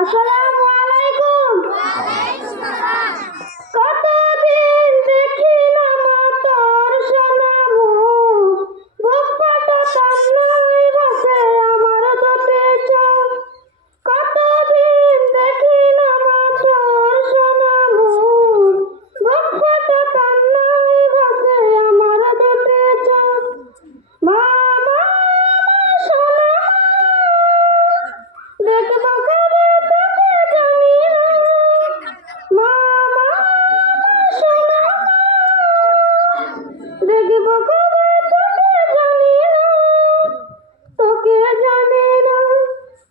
আসসালামু আলাইকুম। কতদিন দেখি না মা তোর সোনা মুখ, বুক ফাটা কান্নায় ভাসে আমার দুটি চোখ। কতদিন দেখি না মা তোর সোনা মুখ, বুক ফাটা কান্নায় ভাসে আমার দুটি চোখ। মা মা সোনা দেখবো কবে তোকে জানি না। মা মা সোনা দেখবো কবে তোকে জানি না, তোকে জানি না।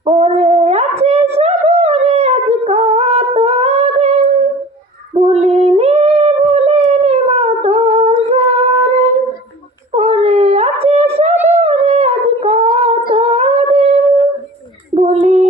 পরে আছে সাগরে আজ কতদিন, ভুলিনি ভুলিনি মা তোর সারে। পরে আছে সাগরে আজ কতদিন, ভুলি